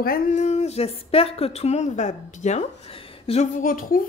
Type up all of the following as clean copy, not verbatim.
Lorraine, j'espère que tout le monde va bien. Je vous retrouve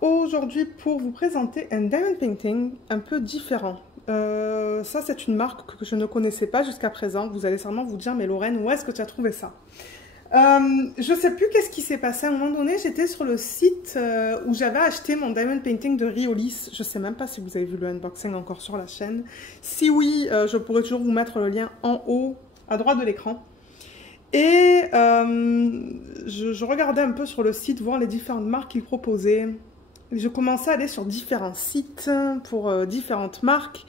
aujourd'hui pour vous présenter un diamond painting un peu différent. Ça c'est une marque que je ne connaissais pas jusqu'à présent. Vous allez sûrement vous dire, mais Lorraine, où est-ce que tu as trouvé ça? Je sais plus qu'est-ce qui s'est passé. À un moment donné, j'étais sur le site où j'avais acheté mon diamond painting de Riolis. Je sais même pas si vous avez vu le unboxing encore sur la chaîne. Si oui, je pourrais toujours vous mettre le lien en haut à droite de l'écran. Et je regardais un peu sur le site, voir les différentes marques qu'ils proposaient. Et je commençais à aller sur différents sites pour différentes marques.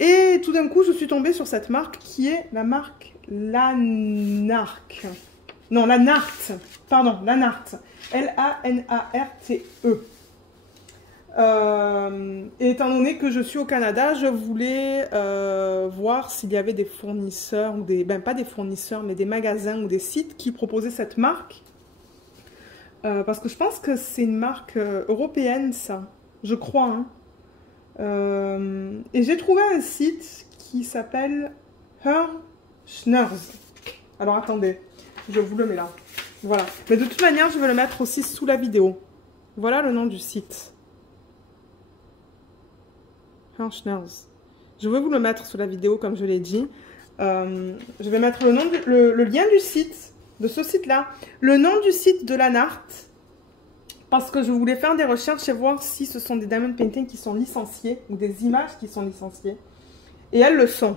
Et tout d'un coup, je suis tombée sur cette marque qui est la marque Lanarte. Non, Lanarte. Pardon, Lanarte. L-A-N-A-R-T-E. Et étant donné que je suis au Canada, je voulais voir s'il y avait des fournisseurs, ou des, pas des fournisseurs, mais des magasins ou des sites qui proposaient cette marque. Parce que je pense que c'est une marque européenne, ça. Je crois. Hein. Et j'ai trouvé un site qui s'appelle Hirschners. Alors attendez, je vous le mets là. Voilà. Mais de toute manière, je vais le mettre aussi sous la vidéo. Voilà le nom du site. Hirschners. Je vais vous le mettre sous la vidéo comme je l'ai dit. Je vais mettre le lien du site, de ce site-là, le nom du site de Lanarte, parce que je voulais faire des recherches et voir si ce sont des diamond paintings qui sont licenciés ou des images qui sont licenciées. Et elles le sont.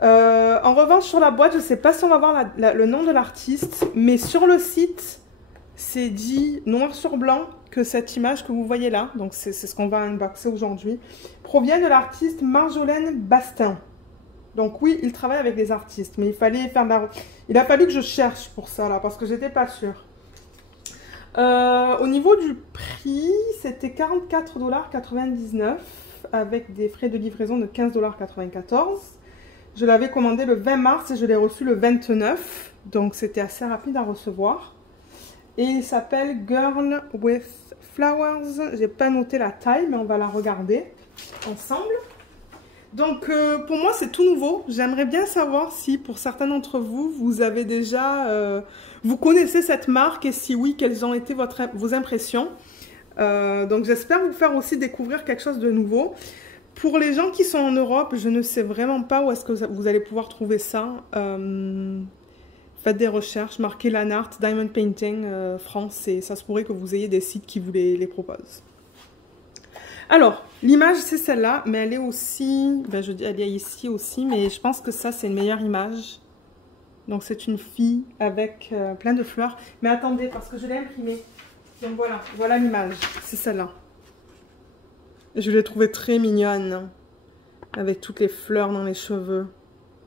En revanche, sur la boîte, je ne sais pas si on va voir le nom de l'artiste, mais sur le site, c'est dit noir sur blanc que cette image que vous voyez là, donc c'est ce qu'on va unboxer aujourd'hui, provient de l'artiste Marjolaine Bastin. Donc oui, il travaille avec des artistes, mais il fallait faire il a fallu que je cherche pour ça là, parce que j'étais pas sûre. Au niveau du prix, c'était 44,99 $, avec des frais de livraison de 15,94 $. Je l'avais commandé le 20 mars et je l'ai reçu le 29, donc c'était assez rapide à recevoir. Et il s'appelle Girl with Flowers. J'ai pas noté la taille, mais on va la regarder ensemble. Donc pour moi c'est tout nouveau. J'aimerais bien savoir si pour certains d'entre vous, vous avez déjà, vous connaissez cette marque et si oui, quelles ont été vos impressions. Donc j'espère vous faire aussi découvrir quelque chose de nouveau. Pour les gens qui sont en Europe, je ne sais vraiment pas où est-ce que vous allez pouvoir trouver ça. Faites des recherches, marquez Lanarte, Diamond Painting France, et ça se pourrait que vous ayez des sites qui vous les proposent. Alors, l'image c'est celle-là, mais elle est aussi, elle est ici aussi, mais je pense que ça c'est une meilleure image. Donc c'est une fille avec plein de fleurs. Mais attendez, parce que je l'ai imprimée. Donc voilà l'image, c'est celle-là. Je l'ai trouvée très mignonne, avec toutes les fleurs dans les cheveux.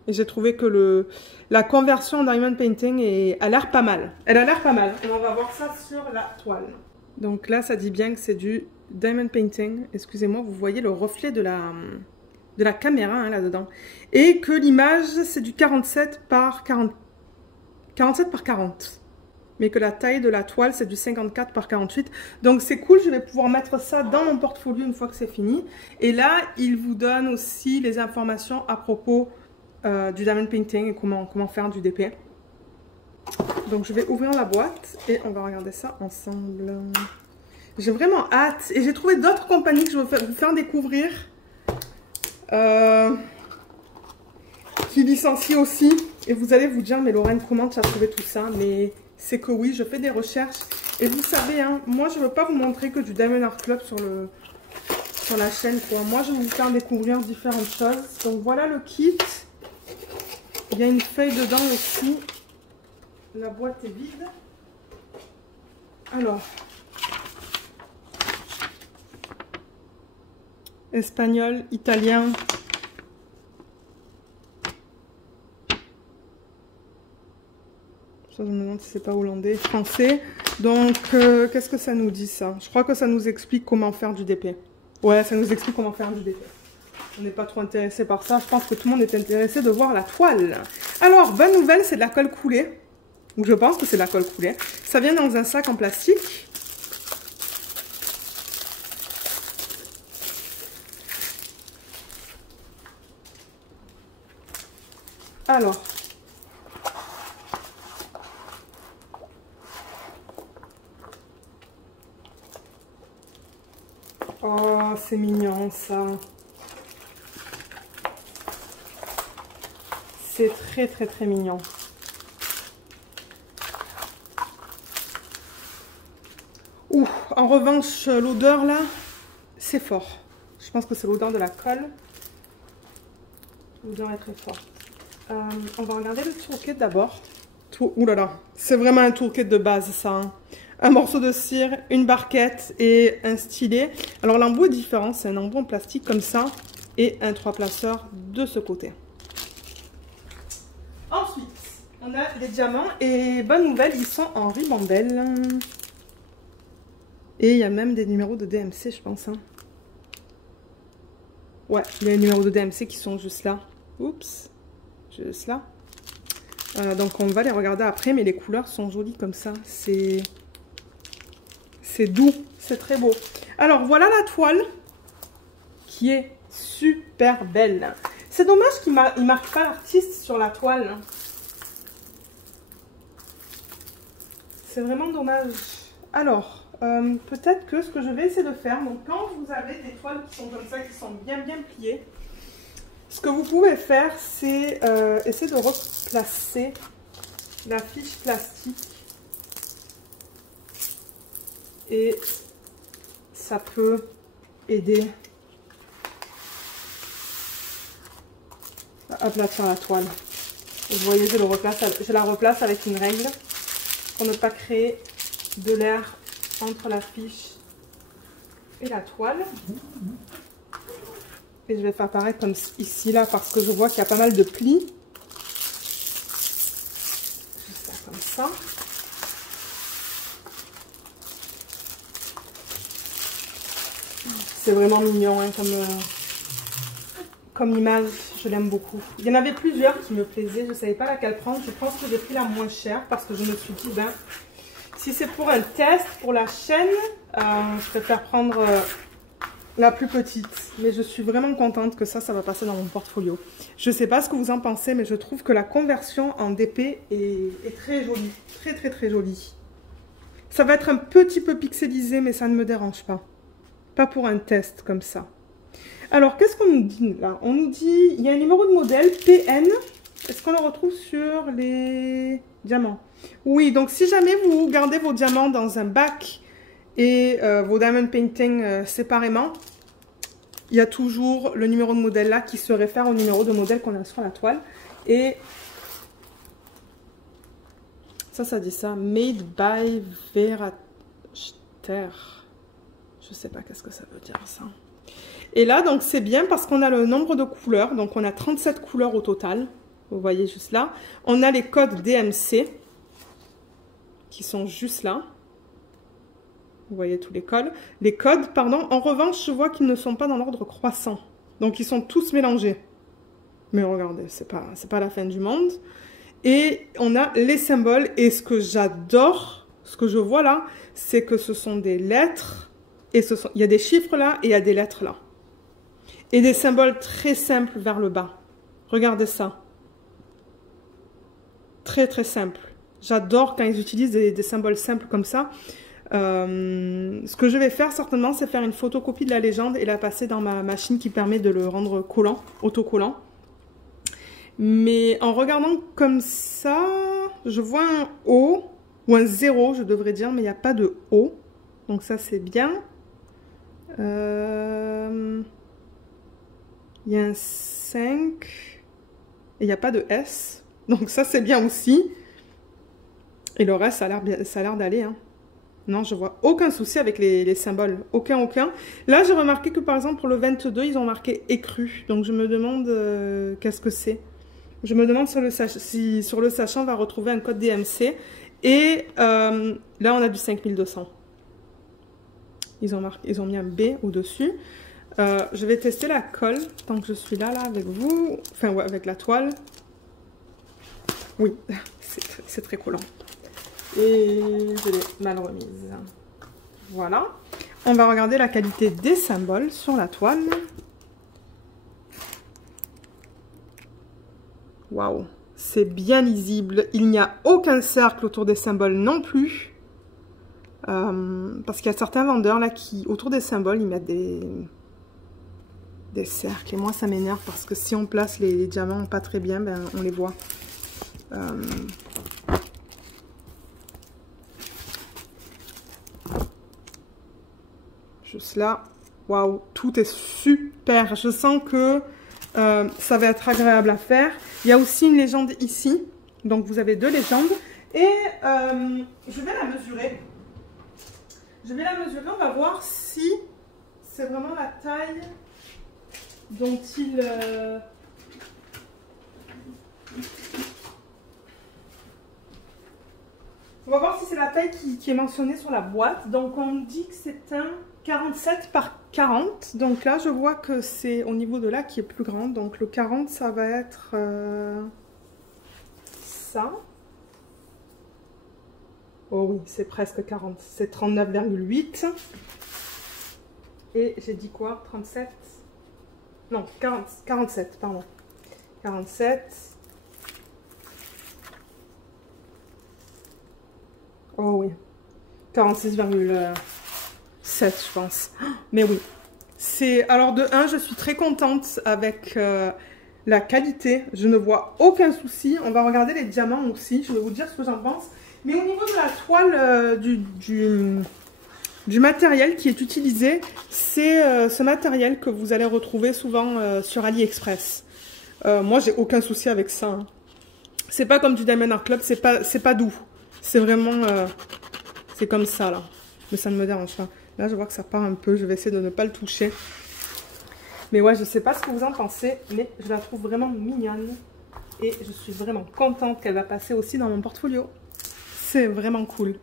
Et j'ai trouvé que la conversion en diamond painting a l'air pas mal. Elle a l'air pas mal. Et on va voir ça sur la toile. Donc là, ça dit bien que c'est du diamond painting. Excusez-moi, vous voyez le reflet de la caméra hein, là-dedans. Et que l'image, c'est du 47 par 40. 47 par 40. Mais que la taille de la toile, c'est du 54 par 48. Donc c'est cool, je vais pouvoir mettre ça dans mon portfolio une fois que c'est fini. Et là, il vous donne aussi les informations à propos du diamond painting et comment faire du DP. Donc je vais ouvrir la boîte et on va regarder ça ensemble. J'ai vraiment hâte et j'ai trouvé d'autres compagnies que je vais vous faire découvrir qui licencient aussi. Et vous allez vous dire, mais Lorraine, comment tu as trouvé tout ça? Mais c'est que oui, je fais des recherches et vous savez, hein, moi je ne veux pas vous montrer que du Diamond Art Club sur la chaîne, quoi. Moi je vais vous faire découvrir différentes choses. Donc voilà le kit. Il y a une feuille dedans aussi. La boîte est vide. Alors. Espagnol, italien. Ça, je me demande si c'est pas hollandais. Français. Donc, qu'est-ce que ça nous dit, ça? Je crois que ça nous explique comment faire du DP. Ouais, ça nous explique comment faire du DP. On n'est pas trop intéressé par ça. Je pense que tout le monde est intéressé de voir la toile. Alors, bonne nouvelle, c'est de la colle coulée. Ou je pense que c'est de la colle coulée. Ça vient dans un sac en plastique. Alors. Oh, c'est mignon ça. C'est très très très mignon. Ouh, en revanche, l'odeur là, c'est fort. Je pense que c'est l'odeur de la colle. L'odeur est très forte. On va regarder le tourniquet d'abord. Ouh là là, c'est vraiment un tourniquet de base ça. Hein. Un morceau de cire, une barquette et un stylet. Alors l'embout est différent, c'est un embout en plastique comme ça et un 3 placeurs de ce côté. Ensuite, on a les diamants et bonne nouvelle, ils sont en ribambelle. Et il y a même des numéros de DMC, je pense. Hein. Ouais, il y a les numéros de DMC qui sont juste là. Oups, juste là. Donc on va les regarder après, mais les couleurs sont jolies comme ça. C'est doux, c'est très beau. Alors voilà la toile qui est super belle. C'est dommage qu'il ne marque pas l'artiste sur la toile. C'est vraiment dommage. Alors, peut-être que ce que je vais essayer de faire, donc quand vous avez des toiles qui sont comme ça, qui sont bien pliées, ce que vous pouvez faire, c'est essayer de replacer la fiche plastique. Et ça peut aider à aplatir la toile. Vous voyez, je la replace avec une règle pour ne pas créer de l'air entre la fiche et la toile. Et je vais faire pareil comme ici, là, parce que je vois qu'il y a pas mal de plis. Juste là, comme ça. C'est vraiment mignon hein, comme image, je l'aime beaucoup. Il y en avait plusieurs qui me plaisaient, je ne savais pas laquelle prendre. Je pense que j'ai pris la moins chère parce que je me suis dit, ben, si c'est pour un test, pour la chaîne, je préfère prendre la plus petite. Mais je suis vraiment contente que ça va passer dans mon portfolio. Je ne sais pas ce que vous en pensez, mais je trouve que la conversion en DP est très jolie. Très très très jolie. Ça va être un petit peu pixelisé, mais ça ne me dérange pas. Pas pour un test comme ça. Alors, qu'est-ce qu'on nous dit là? On nous dit, il y a un numéro de modèle, PN. Est-ce qu'on le retrouve sur les diamants? Oui, donc si jamais vous gardez vos diamants dans un bac et vos diamond painting séparément, il y a toujours le numéro de modèle là qui se réfère au numéro de modèle qu'on a sur la toile. Et ça dit ça. Made by Veraster. Je sais pas qu'est-ce que ça veut dire ça. Et là, donc c'est bien parce qu'on a le nombre de couleurs. Donc on a 37 couleurs au total. Vous voyez juste là. On a les codes DMC qui sont juste là. Vous voyez tous les codes. Les codes, pardon. En revanche, je vois qu'ils ne sont pas dans l'ordre croissant. Donc ils sont tous mélangés. Mais regardez, c'est pas la fin du monde. Et on a les symboles. Et ce que j'adore, ce que je vois là, c'est que ce sont des lettres. Et il y a des chiffres là et il y a des lettres là. Et des symboles très simples vers le bas. Regardez ça. Très très simple. J'adore quand ils utilisent des symboles simples comme ça. Ce que je vais faire certainement, c'est faire une photocopie de la légende et la passer dans ma machine qui permet de le rendre collant, autocollant. Mais en regardant comme ça, je vois un O ou un 0, je devrais dire, mais il n'y a pas de O. Donc ça, c'est bien. Il y a un 5 et il n'y a pas de S. Donc ça, c'est bien aussi. Et le reste, ça a l'air d'aller. Hein. Non, je vois aucun souci avec les symboles. Aucun. Là, j'ai remarqué que par exemple, pour le 22, ils ont marqué écru. Donc je me demande qu'est-ce que c'est. Je me demande si sur le sachet, on va retrouver un code DMC. Et là, on a du 5200. Ils ont mis un B au-dessus. Je vais tester la colle tant que je suis là avec vous. Enfin, ouais, avec la toile. Oui, c'est très collant. Et je l'ai mal remise. Voilà. On va regarder la qualité des symboles sur la toile. Waouh, c'est bien lisible. Il n'y a aucun cercle autour des symboles non plus. Parce qu'il y a certains vendeurs là qui, autour des symboles, ils mettent des cercles. Et moi, ça m'énerve parce que si on place les diamants pas très bien, ben, on les voit. Juste là. Waouh, tout est super. Je sens que ça va être agréable à faire. Il y a aussi une légende ici. Donc, vous avez deux légendes. Et je vais la mesurer. Je vais la mesurer. On va voir si c'est vraiment la taille dont il... On va voir si c'est la taille qui est mentionnée sur la boîte. Donc, on dit que c'est un 47 par 40. Donc là, je vois que c'est au niveau de là qui est plus grand. Donc, le 40, ça va être ça. Oh oui, c'est presque 40. C'est 39,8. Et j'ai dit quoi? 37? Non, 47, pardon. 47. Oh oui. 46,7, je pense. Mais oui. Alors de 1, je suis très contente avec la qualité. Je ne vois aucun souci. On va regarder les diamants aussi. Je vais vous dire ce que j'en pense. Mais au niveau de la toile du matériel qui est utilisé, c'est ce matériel que vous allez retrouver souvent sur AliExpress. Moi, j'ai aucun souci avec ça. Hein. C'est pas comme du Diamond Art Club, c'est pas doux. C'est vraiment... c'est comme ça, là. Mais ça ne me dérange pas. Là, je vois que ça part un peu. Je vais essayer de ne pas le toucher. Mais ouais, je sais pas ce que vous en pensez, mais je la trouve vraiment mignonne. Et je suis vraiment contente qu'elle va passer aussi dans mon portfolio. C'est vraiment cool.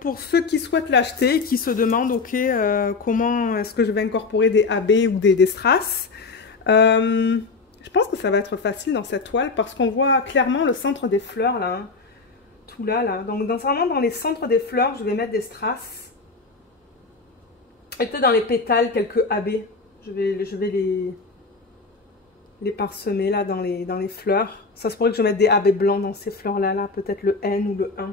Pour ceux qui souhaitent l'acheter, qui se demandent, ok, comment est-ce que je vais incorporer des AB ou des strass, je pense que ça va être facile dans cette toile parce qu'on voit clairement le centre des fleurs là, hein. Tout là, là. Donc dans les centres des fleurs, je vais mettre des strass. Et peut-être dans les pétales, quelques AB. Je vais les parsemer là dans les fleurs. Ça se pourrait que je mette des AB blancs dans ces fleurs là, peut-être le N ou le 1.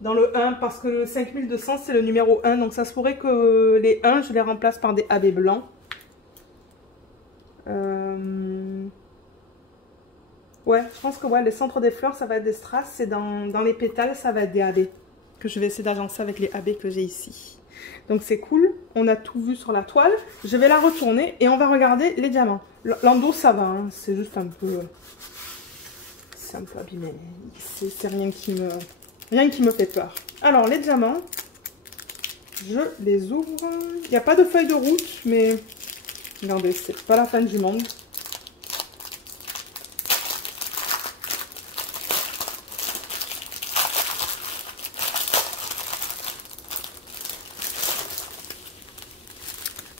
Dans le 1, parce que le 5200 c'est le numéro 1, donc ça se pourrait que les 1, je les remplace par des AB blancs. Ouais, je pense que ouais, les centres des fleurs, ça va être des strass, et dans les pétales, ça va être des AB. Que je vais essayer d'agencer avec les AB que j'ai ici. Donc c'est cool, on a tout vu sur la toile. Je vais la retourner et on va regarder les diamants. L'endos, ça va, hein, c'est juste un peu... C'est un peu abîmé, c'est rien qui me fait peur. Alors, les diamants, je les ouvre. Il n'y a pas de feuille de route, mais regardez, c'est pas la fin du monde.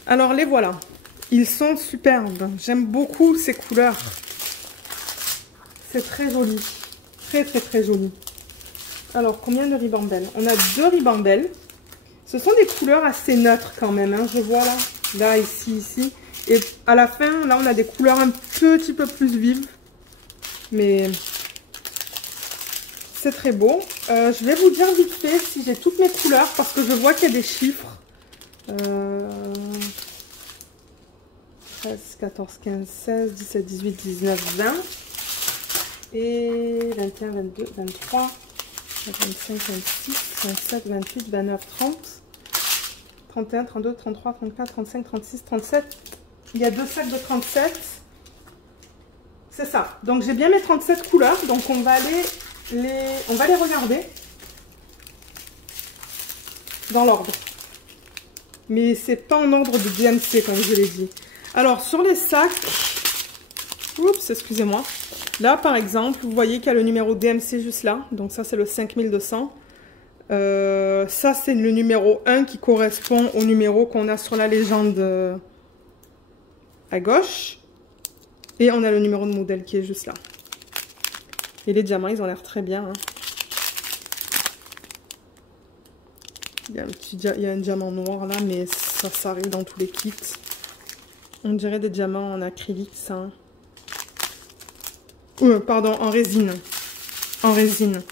Alors, les voilà. Ils sont superbes. J'aime beaucoup ces couleurs. C'est très joli. Très, très, très joli. Alors, combien de ribambelles? On a 2 ribambelles. Ce sont des couleurs assez neutres quand même, hein. Je vois là, là, ici. Et à la fin, là, on a des couleurs un petit peu plus vives. Mais c'est très beau. Je vais vous dire vite fait si j'ai toutes mes couleurs parce que je vois qu'il y a des chiffres. 13, 14, 15, 16, 17, 18, 19, 20. Et 21, 22, 23... 25, 26, 27, 28, 29, 30, 31, 32, 33, 34, 35, 36, 37. Il y a 2 sacs de 37. C'est ça. Donc j'ai bien mes 37 couleurs. Donc on va les regarder dans l'ordre. Mais c'est pas en ordre de DMC comme je l'ai dit. Alors sur les sacs, oups, excusez-moi. Là, par exemple, vous voyez qu'il y a le numéro DMC juste là. Donc ça, c'est le 5200. Ça, c'est le numéro 1 qui correspond au numéro qu'on a sur la légende à gauche. Et on a le numéro de modèle qui est juste là. Et les diamants, ils ont l'air très bien. Hein. Il y a un diamant noir là, mais ça arrive dans tous les kits. On dirait des diamants en acrylique, ça. Hein. Pardon, en résine. En résine.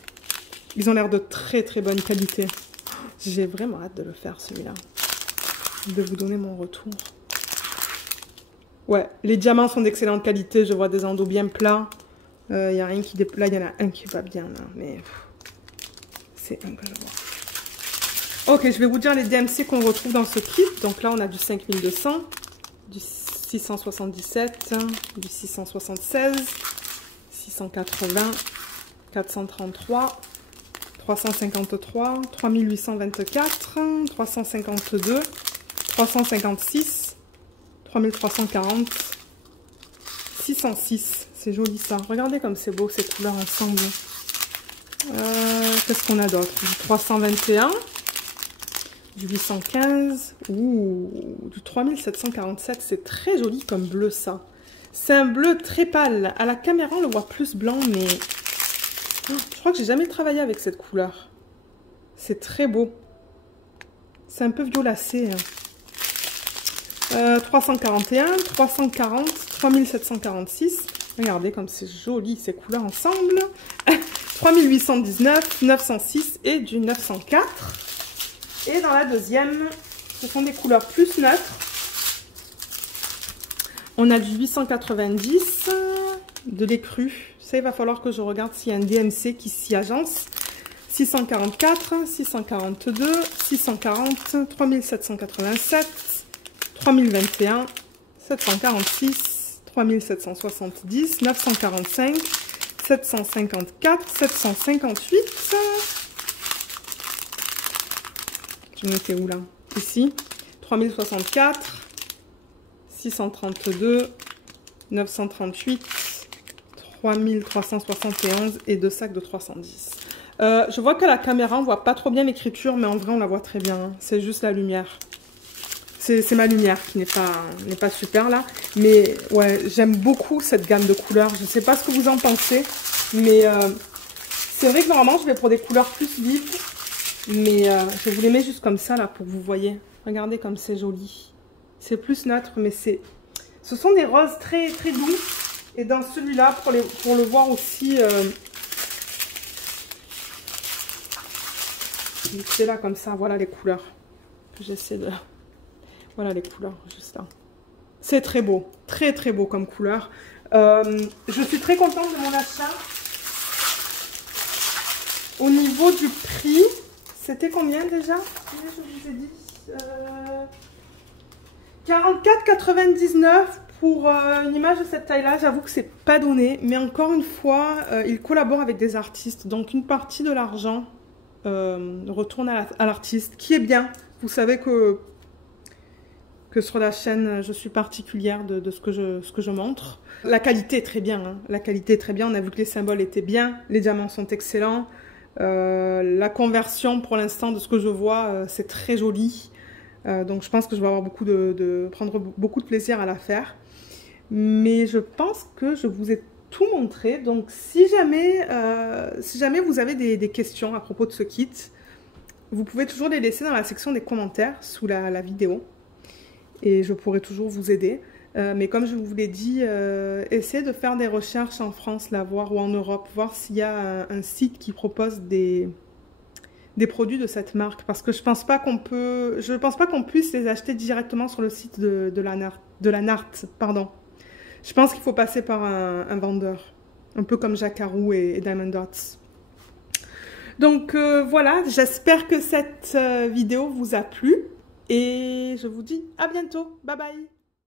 Ils ont l'air de très très bonne qualité. J'ai vraiment hâte de le faire celui-là. De vous donner mon retour. Ouais, les diamants sont d'excellente qualité. Je vois des endos bien plats. Y a rien qui là, il y en a un qui va bien là. Mais c'est un que je vois. Ok, je vais vous dire les DMC qu'on retrouve dans ce kit. Donc là, on a du 5200, du 677, du 676, 680, 433, 353, 3824, 352, 356, 3340, 606. C'est joli ça. Regardez comme c'est beau ces couleurs ensemble. Qu'est-ce qu'on a d'autre? Du 321, du 815, du 3747. C'est très joli comme bleu ça. C'est un bleu très pâle. À la caméra, on le voit plus blanc, mais je crois que j'ai jamais travaillé avec cette couleur. C'est très beau. C'est un peu violacé. 341, 340, 3746. Regardez comme c'est joli ces couleurs ensemble. 3819, 906 et du 904. Et dans la deuxième, ce sont des couleurs plus neutres. On a du 890, de l'écru. Ça, il va falloir que je regarde s'il y a un DMC qui s'y agence. 644, 642, 640, 3787, 3021, 746, 3770, 945, 754, 758. Je me mettais où là? Ici. 3064, 632, 938, 3371 et 2 sacs de 310. Je vois qu'à la caméra, on voit pas trop bien l'écriture, mais en vrai, on la voit très bien. Hein. C'est juste la lumière. C'est ma lumière qui n'est pas super là. Mais ouais, j'aime beaucoup cette gamme de couleurs. Je ne sais pas ce que vous en pensez. Mais c'est vrai que normalement, je vais pour des couleurs plus vives. Mais je vous les mets juste comme ça là pour que vous voyez. Regardez comme c'est joli. C'est plus neutre, mais ce sont des roses très très doux. Et dans celui-là, pour le voir aussi... c'est là comme ça, voilà les couleurs. J'essaie de... Voilà les couleurs, juste là. C'est très beau, très très beau comme couleur. Je suis très contente de mon achat. Au niveau du prix, c'était combien déjà? Je vous ai dit 44,99 pour une image de cette taille-là. J'avoue que c'est pas donné, mais encore une fois, il collabore avec des artistes. Donc une partie de l'argent retourne à l'artiste, qui est bien. Vous savez que sur la chaîne, je suis particulière de ce que je montre. La qualité est très bien. Hein. La qualité est très bien. On a vu que les symboles étaient bien. Les diamants sont excellents. La conversion, pour l'instant, de ce que je vois, c'est très joli. Donc, je pense que je vais avoir prendre beaucoup de plaisir à la faire. Mais je pense que je vous ai tout montré. Donc, si jamais vous avez des questions à propos de ce kit, vous pouvez toujours les laisser dans la section des commentaires sous la vidéo. Et je pourrai toujours vous aider. Mais comme je vous l'ai dit, essayez de faire des recherches en France, ou en Europe, voir s'il y a un site qui propose des produits de cette marque. Parce que je pense pas qu'on puisse les acheter directement sur le site de la NART, pardon. Je pense qu'il faut passer par un vendeur. Un peu comme Jacquarou et Diamond Dots. Donc voilà, j'espère que cette vidéo vous a plu. Et je vous dis à bientôt. Bye bye.